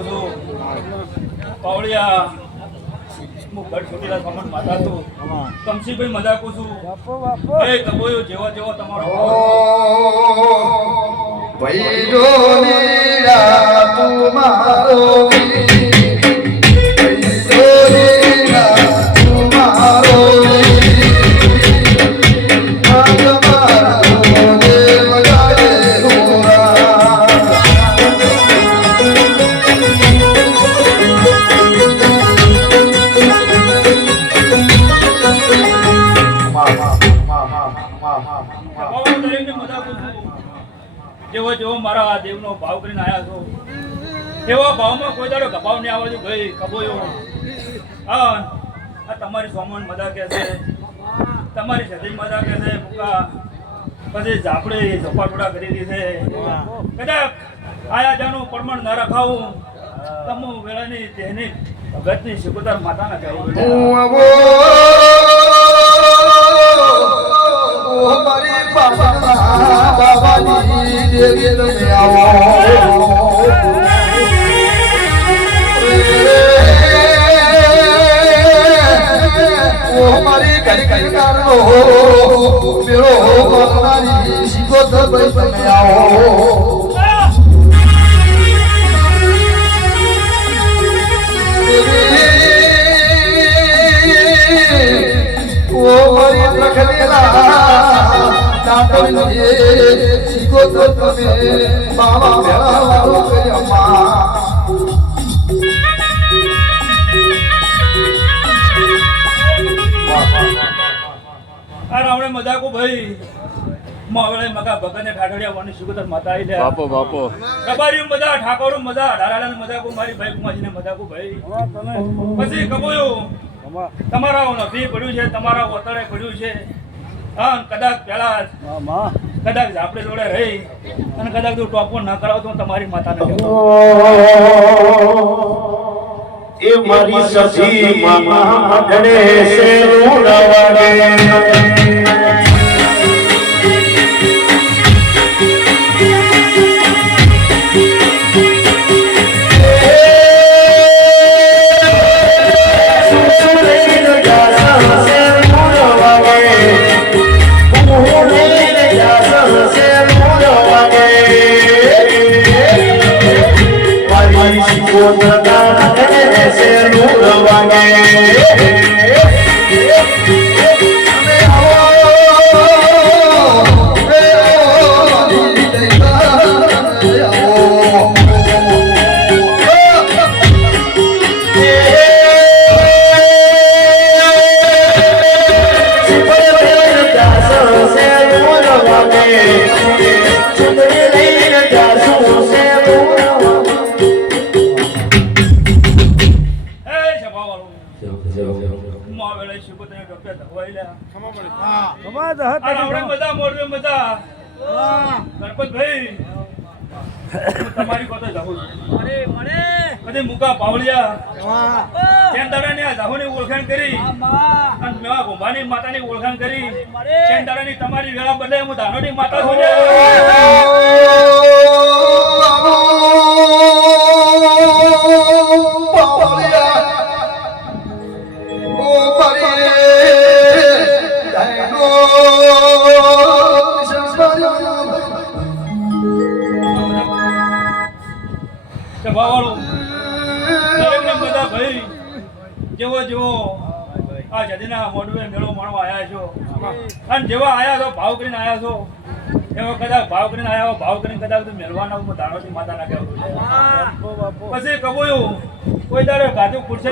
નાખું છું પાવળિયા હું ઘર છોટીલા સામાન માતા છું કમસીભાઈ મજાકું છું એ કબોયો જેવા જેવા તમારો ભૈરો નીરા તું મારો જેવો જેવો મારા દેવનો ભાવ કરીને આવ્યા છો એવા ભાવમાં કોઈ દાડો ગભાવ નહીં આવવા દો ભાઈ કબોયો હા આ તમારી સોમન મજા કે છે તમારી સદી મજા કે છે મુકા પછી ઝાપડે ઝપાટોડા કરી છે કદાચ આયા જાનું પ્રમાણ ન રખાવું તમો વેળાની તેની ભગતની શિકોતર માતાના કહેવું બાબાની દેવી તમે આવો મારી ઘડી ઘડી કારણો મેળો મારી શિકોતર ભાઈ તમે આવો ઓ મારી પ્રખરેલા શિકોતર તમે બાબા મેળા વાળો અમ્મા આ રાવણે મજાકો ભાઈ માવળે મગા ભગને ઠાઠડિયા વાની શિકોતર માતા આઈ લે બાપો બાપો કબારી મજા ઠાકોર મજા ડારાલાને મજાકો મારી ભાઈ કુમાજીને મજાકો ભાઈ પછી કબોયો તમારા નથી પડ્યું છે તમારા ઓતળે પડ્યું છે હા કદાચ પેલા કદાચ આપણે જોડે રહી અને કદાચ તું ટોપો ના કરાવ તો તમારી માતાને એ મારી સસી મામા મગડે છે રૂડવાડે તમારી કોતો જાહુ કદી મુકા પાવળિયા ચેન્દાડાની આ જાહુની ઓળખાણ કરી અને મેવા ગોંભાની માતાની ઓળખાણ કરી ચેન્દાડાની તમારી વેળા બદલે હું ધાનોની માતા છું જેવો જેવો આ જદીના મોડવે મેળો માણવા આવ્યા છો અને જેવા આયા છો ભાવ કરીને આયા છો એવો કદાચ ભાવ કરીને આયા ભાવ કરીને કદાચ મેળવાના હું ધાનોથી માતા ના કહેવું પછી કબોયું કોઈ દાડે ગાજુ ખુરશે